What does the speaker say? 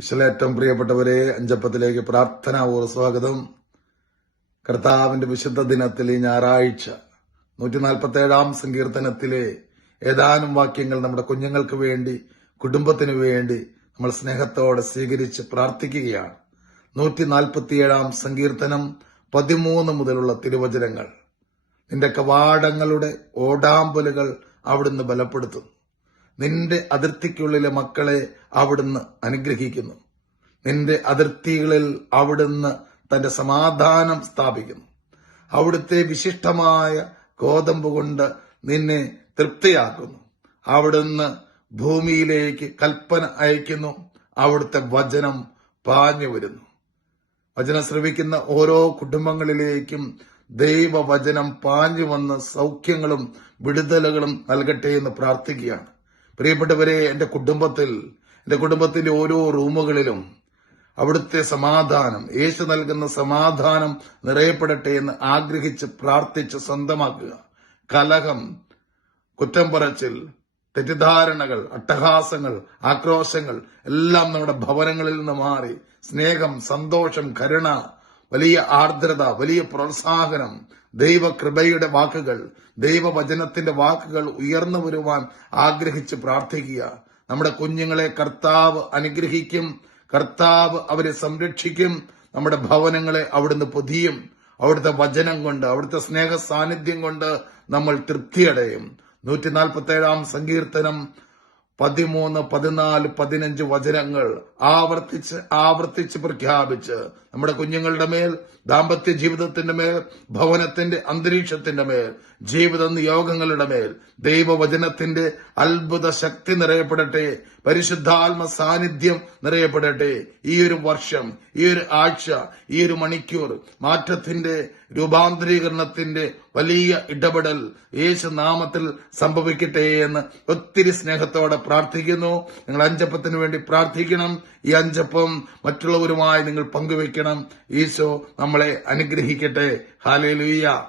ഈശ്വലേറ്റവും പ്രിയപ്പെട്ടവരെ അഞ്ചപ്പത്തിലേക്ക് പ്രാർത്ഥനാപൂർവ സ്വാഗതം. കർത്താവിന്റെ വിശുദ്ധ ദിനത്തിൽ ഈ ഞായറാഴ്ച നൂറ്റി നാൽപ്പത്തി ഏഴാം സങ്കീർത്തനത്തിലെ ഏതാനും വാക്യങ്ങൾ നമ്മുടെ കുഞ്ഞുങ്ങൾക്ക് വേണ്ടി കുടുംബത്തിന് വേണ്ടി നമ്മൾ സ്നേഹത്തോടെ സ്വീകരിച്ച് പ്രാർത്ഥിക്കുകയാണ്. നൂറ്റി നാൽപ്പത്തിയേഴാം സങ്കീർത്തനം പതിമൂന്ന് മുതലുള്ള തിരുവചനങ്ങൾ. നിന്റെ കവാടങ്ങളുടെ ഓടാമ്പലുകൾ അവിടുന്ന് ബലപ്പെടുത്തുന്നു. നിന്റെ അതിർത്തിക്കുള്ളിലെ മക്കളെ അവിടുന്ന് അനുഗ്രഹിക്കുന്നു. നിന്റെ അതിർത്തികളിൽ അവിടുന്ന് തന്റെ സമാധാനം സ്ഥാപിക്കുന്നു. അവിടുത്തെ വിശിഷ്ടമായ ഗോതമ്പ് കൊണ്ട് നിന്നെ തൃപ്തിയാക്കുന്നു. അവിടുന്ന് ഭൂമിയിലേക്ക് കൽപ്പന അയക്കുന്നു. അവിടുത്തെ വചനം പാഞ്ഞു വരുന്നു. വചനം ശ്രവിക്കുന്ന ഓരോ കുടുംബങ്ങളിലേക്കും ദൈവവചനം പാഞ്ഞു വന്ന് സൗഖ്യങ്ങളും വിടുതലുകളും നൽകട്ടെ എന്ന് പ്രാർത്ഥിക്കുകയാണ്. പ്രിയപ്പെട്ടവരെ എന്റെ കുടുംബത്തിൽ എന്റെ കുടുംബത്തിന്റെ ഓരോ റൂമുകളിലും അവിടുത്തെ സമാധാനം യേശു നൽകുന്ന സമാധാനം നിറയപ്പെടട്ടെ എന്ന് ആഗ്രഹിച്ച് പ്രാർത്ഥിച്ച് സ്വന്തമാക്കുക. കലഹം കുറ്റം പറച്ചിൽ തെറ്റിദ്ധാരണകൾ അട്ടഹാസങ്ങൾ ആക്രോശങ്ങൾ എല്ലാം നമ്മുടെ ഭവനങ്ങളിൽ നിന്ന് മാറി. സ്നേഹം സന്തോഷം കരുണ വലിയ ആർദ്രത വലിയ പ്രോത്സാഹനം ദൈവകൃപയുടെ വാക്കുകൾ ദൈവവചനത്തിന്റെ വാക്കുകൾ ഉയർന്നു വരുവാൻ ആഗ്രഹിച്ച് പ്രാർത്ഥിക്കുക. നമ്മുടെ കുഞ്ഞുങ്ങളെ കർത്താവ് അനുഗ്രഹിക്കും. കർത്താവ് അവരെ സംരക്ഷിക്കും. നമ്മുടെ ഭവനങ്ങളെ അവിടുന്ന് പൊതിയും. അവിടുത്തെ വചനം കൊണ്ട് അവിടുത്തെ സ്നേഹ സാന്നിധ്യം കൊണ്ട് നമ്മൾ തൃപ്തിയടയും. നൂറ്റി നാൽപ്പത്തി ഏഴാം സങ്കീർത്തനം പതിമൂന്ന് പതിനാല് പതിനഞ്ച് വചനങ്ങൾ ആവർത്തിച്ച് ആവർത്തിച്ച് പ്രഖ്യാപിച്ച് നമ്മുടെ കുഞ്ഞുങ്ങളുടെ മേൽ ദാമ്പത്യ ജീവിതത്തിന്റെ മേൽ ഭവനത്തിന്റെ അന്തരീക്ഷത്തിന്റെ മേൽ ജീവിത നിയോഗങ്ങളുടെ മേൽ ദൈവവചനത്തിന്റെ അത്ഭുത ശക്തി നിറയപ്പെടട്ടെ പരിശുദ്ധാത്മ സാന്നിധ്യം നിറയപ്പെടട്ടെ. ഈ ഒരു വർഷം ഈ ഒരു ആഴ്ച ഈ ഒരു മണിക്കൂർ മാറ്റത്തിന്റെ രൂപാന്തരീകരണത്തിന്റെ വലിയ ഇടപെടൽ യേശു നാമത്തിൽ സംഭവിക്കട്ടെ എന്ന് ഒത്തിരി സ്നേഹത്തോടെ പ്രാർത്ഥിക്കുന്നു. നിങ്ങൾ അഞ്ചപ്പത്തിന് വേണ്ടി പ്രാർത്ഥിക്കണം. ഈ അഞ്ചപ്പം മറ്റുള്ളവരുമായി നിങ്ങൾ പങ്കുവെക്കണം ഈശോ നമ്മളെ അനുഗ്രഹിക്കട്ടെ. ഹാലേലുയ്യ